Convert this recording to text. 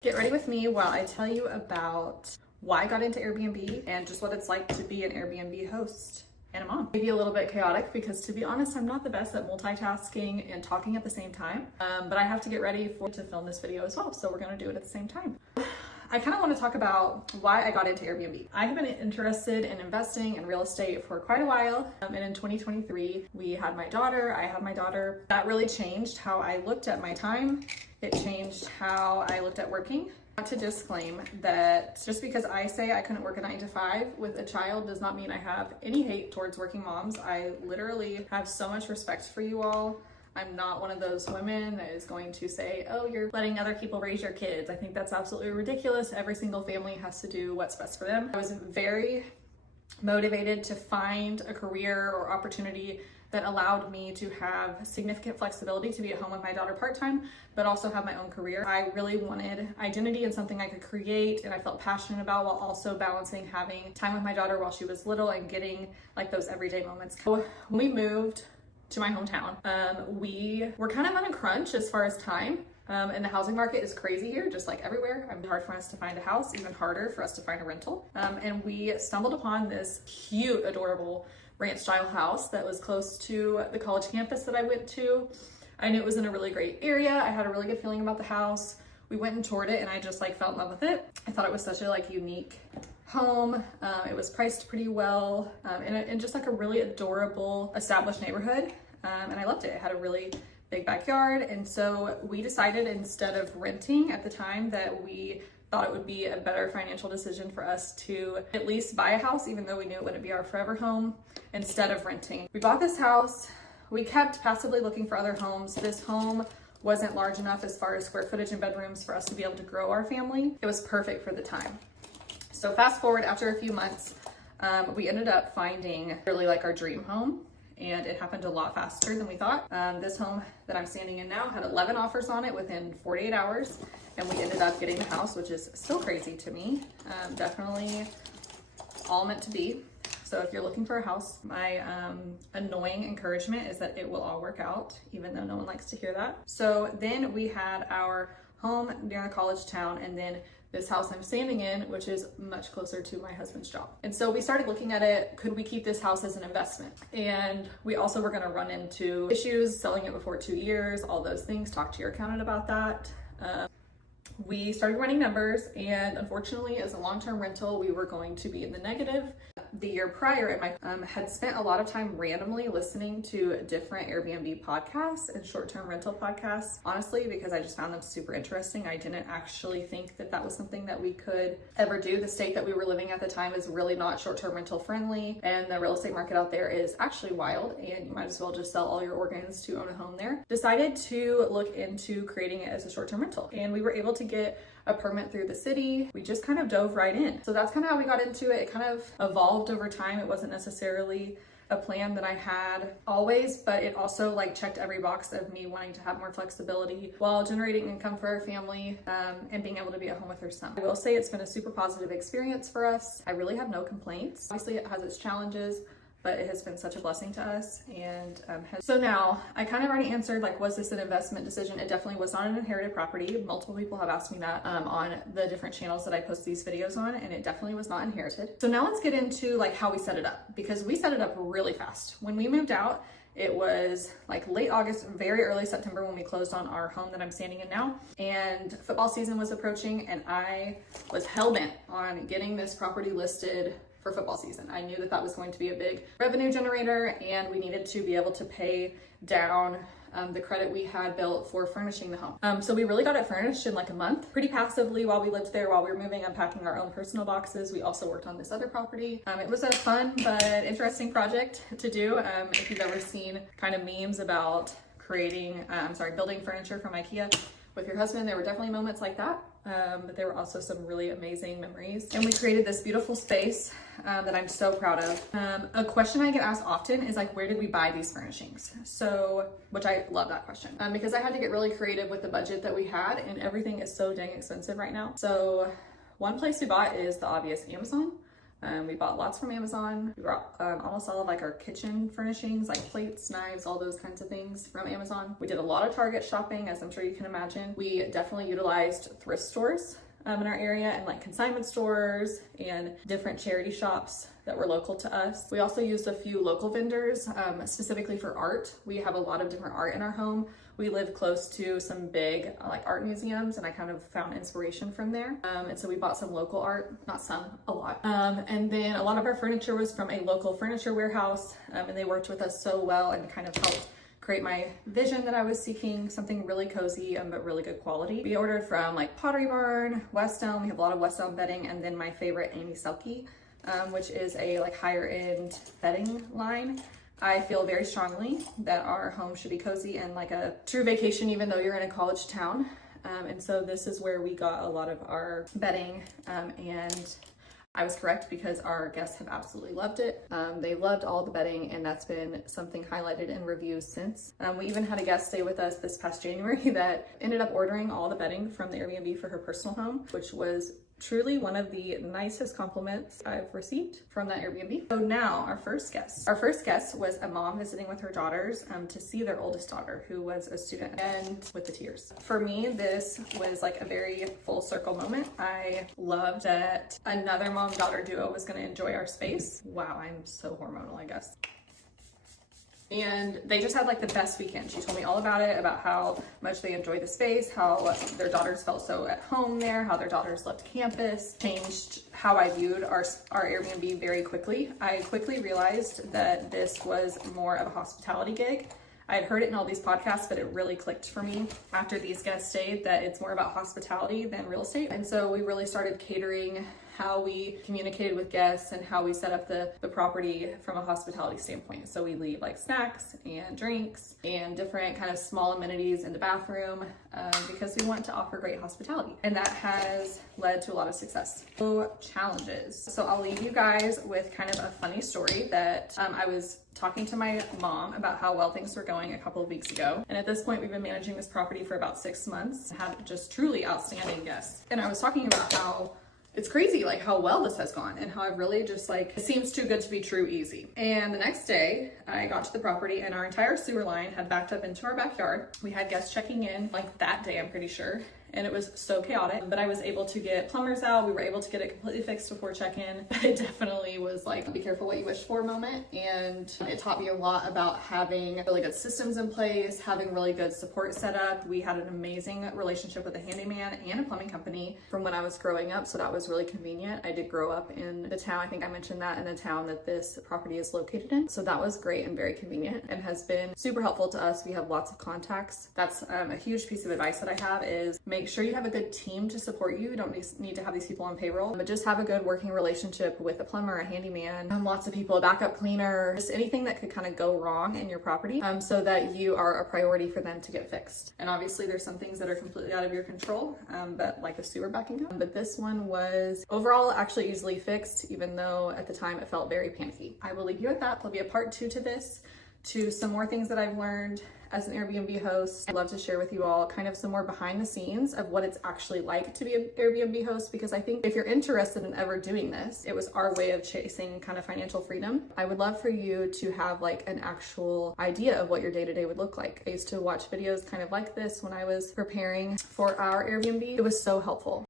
Get ready with me while I tell you about why I got into Airbnb and just what it's like to be an Airbnb host and a mom. Maybe a little bit chaotic because, to be honest, I'm not the best at multitasking and talking at the same time, but I have to get ready to film this video as well, so we're gonna do it at the same time. I kind of want to talk about why I got into Airbnb. I have been interested in investing in real estate for quite a while, and in 2023, we had my daughter, I had my daughter. That really changed how I looked at my time. It changed how I looked at working. I want to disclaim that just because I say I couldn't work a 9 to 5 with a child does not mean I have any hate towards working moms. I literally have so much respect for you all. I'm not one of those women that is going to say, oh, you're letting other people raise your kids. I think that's absolutely ridiculous. Every single family has to do what's best for them. I was very motivated to find a career or opportunity that allowed me to have significant flexibility to be at home with my daughter part-time, but also have my own career. I really wanted identity and something I could create and I felt passionate about, while also balancing having time with my daughter while she was little and getting like those everyday moments. When we moved to my hometown, we were kind of on a crunch as far as time. And the housing market is crazy here, just like everywhere. It's hard for us to find a house, even harder for us to find a rental. And we stumbled upon this cute, adorable ranch style house that was close to the college campus that I went to. I knew it was in a really great area. I had a really good feeling about the house. We went and toured it and I just like fell in love with it. I thought it was such a like unique home. It was priced pretty well, and just like a really adorable established neighborhood. And I loved it. It had a really big backyard. And so we decided, instead of renting at the time, that we thought it would be a better financial decision for us to at least buy a house, even though we knew it wouldn't be our forever home, instead of renting. We bought this house. We kept passively looking for other homes. This home wasn't large enough as far as square footage and bedrooms for us to be able to grow our family. It was perfect for the time. So fast forward, after a few months, we ended up finding really like our dream home. And it happened a lot faster than we thought. This home that I'm standing in now had 11 offers on it within 48 hours. And we ended up getting the house, which is still crazy to me. Definitely all meant to be. So if you're looking for a house, my annoying encouragement is that it will all work out, even though no one likes to hear that. So then we had our home near the college town, and then this house I'm standing in, which is much closer to my husband's job. And so we started looking at it. Could we keep this house as an investment? And we also were gonna run into issues selling it before 2 years, all those things. Talk to your accountant about that. We started running numbers, and unfortunately, as a long-term rental, we were going to be in the negative. The year prior, I had spent a lot of time randomly listening to different Airbnb podcasts and short-term rental podcasts, honestly, because I just found them super interesting. I didn't actually think that that was something that we could ever do. The state that we were living at the time is really not short-term rental friendly, and the real estate market out there is actually wild, and you might as well just sell all your organs to own a home there. Decided to look into creating it as a short-term rental, and we were able to get a permit through the city. We just kind of dove right in. So that's kind of how we got into it. It kind of evolved over time. It wasn't necessarily a plan that I had always, but it also like checked every box of me wanting to have more flexibility while generating income for our family, and being able to be at home with her son. I will say it's been a super positive experience for us. I really have no complaints. Obviously it has its challenges, but it has been such a blessing to us. And so now I kind of already answered, like, was this an investment decision? It definitely was not an inherited property. Multiple people have asked me that on the different channels that I post these videos on, and it definitely was not inherited. So now let's get into like how we set it up, because we set it up really fast. When we moved out, it was like late August, very early September when we closed on our home that I'm standing in now. And football season was approaching, and I was hell-bent on getting this property listed for football season. I knew that that was going to be a big revenue generator, and we needed to be able to pay down the credit we had built for furnishing the home. So we really got it furnished in like a month, pretty passively while we lived there, while we were moving, unpacking our own personal boxes. We also worked on this other property. It was a fun but interesting project to do. If you've ever seen kind of memes about building furniture from IKEA with your husband, there were definitely moments like that. But there were also some really amazing memories. And we created this beautiful space that I'm so proud of. A question I get asked often is like, where did we buy these furnishings? So, which I love that question, because I had to get really creative with the budget that we had, and everything is so dang expensive right now. So one place we bought is the obvious Amazon. We bought lots from Amazon. We brought almost all of like our kitchen furnishings, like plates, knives, all those kinds of things from Amazon. We did a lot of Target shopping, as I'm sure you can imagine. We definitely utilized thrift stores in our area, and like consignment stores and different charity shops that were local to us. We also used a few local vendors, specifically for art. We have a lot of different art in our home. We live close to some big like art museums, and I kind of found inspiration from there. And so we bought some local art, not some, a lot. And then a lot of our furniture was from a local furniture warehouse, and they worked with us so well and kind of helped create my vision that I was seeking, something really cozy but really good quality. We ordered from like Pottery Barn, West Elm. We have a lot of West Elm bedding, and then my favorite, Amy Selke, which is a like higher end bedding line. I feel very strongly that our home should be cozy and like a true vacation, even though you're in a college town. And so this is where we got a lot of our bedding, and I was correct because our guests have absolutely loved it. They loved all the bedding, and that's been something highlighted in reviews since. We even had a guest stay with us this past January that ended up ordering all the bedding from the Airbnb for her personal home, which was truly one of the nicest compliments I've received from that Airbnb. So now our first guest. Our first guest was a mom visiting with her daughters to see their oldest daughter, who was a student, and with the tears. For me, this was like a very full circle moment. I loved that another mom-daughter duo was gonna enjoy our space. Wow, I'm so hormonal, I guess. And they just had like the best weekend. She told me all about it, about how much they enjoyed the space, how their daughters felt so at home there, how their daughters loved campus. Changed how I viewed our Airbnb very quickly. I quickly realized that this was more of a hospitality gig. I had heard it in all these podcasts, but it really clicked for me after these guests stayed that it's more about hospitality than real estate. And so we really started catering how we communicated with guests and how we set up the property from a hospitality standpoint. So we leave like snacks and drinks and different kind of small amenities in the bathroom because we want to offer great hospitality. And that has led to a lot of success. So challenges. So I'll leave you guys with kind of a funny story that I was talking to my mom about how well things were going a couple of weeks ago. And at this point, we've been managing this property for about 6 months, had just truly outstanding guests. And I was talking about how it's crazy like how well this has gone and how I've really just like, it seems too good to be true easy. And the next day I got to the property and our entire sewer line had backed up into our backyard. We had guests checking in like that day, I'm pretty sure. And it was so chaotic, but I was able to get plumbers out. We were able to get it completely fixed before check-in. It definitely was like, be careful what you wish for moment. And it taught me a lot about having really good systems in place, having really good support set up. We had an amazing relationship with a handyman and a plumbing company from when I was growing up. So that was really convenient. I did grow up in the town. I think I mentioned that, in the town that this property is located in. So that was great and very convenient and has been super helpful to us. We have lots of contacts. That's a huge piece of advice that I have is make sure you have a good team to support you. You don't need to have these people on payroll, but just have a good working relationship with a plumber, a handyman, lots of people, a backup cleaner, just anything that could kind of go wrong in your property so that you are a priority for them to get fixed. And obviously there's some things that are completely out of your control, but like a sewer backing up. But this one was overall actually easily fixed, even though at the time it felt very panicky. I will leave you at that. There'll be a part 2 to this, to some more things that I've learned as an Airbnb host. I'd love to share with you all kind of some more behind the scenes of what it's actually like to be an Airbnb host, because I think if you're interested in ever doing this, it was our way of chasing kind of financial freedom. I would love for you to have like an actual idea of what your day-to-day would look like. I used to watch videos kind of like this when I was preparing for our Airbnb. It was so helpful.